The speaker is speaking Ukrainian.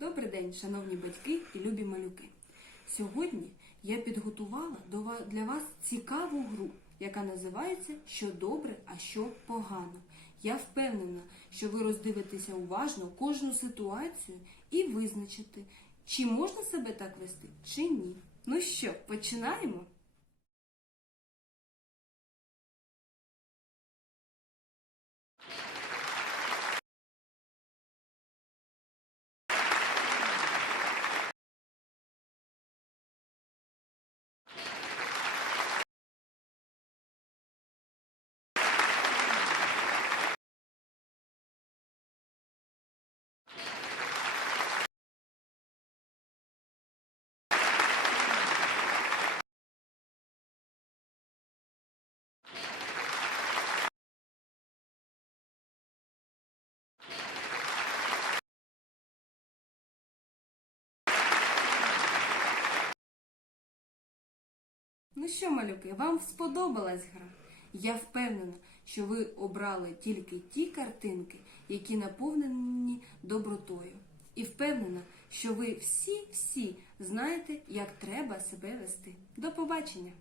Добрий день, шановні батьки і любі малюки. Сьогодні я підготувала для вас цікаву гру, яка називається Що добре, а що погано. Я впевнена, що ви роздивитеся уважно кожну ситуацію і визначите, чи можна себе так вести, чи ні. Ну що, починаємо? Ну що, малюки, вам сподобалась гра? Я впевнена, що ви обрали тільки ті картинки, які наповнені добротою. І впевнена, що ви всі-всі знаєте, як треба себе вести. До побачення!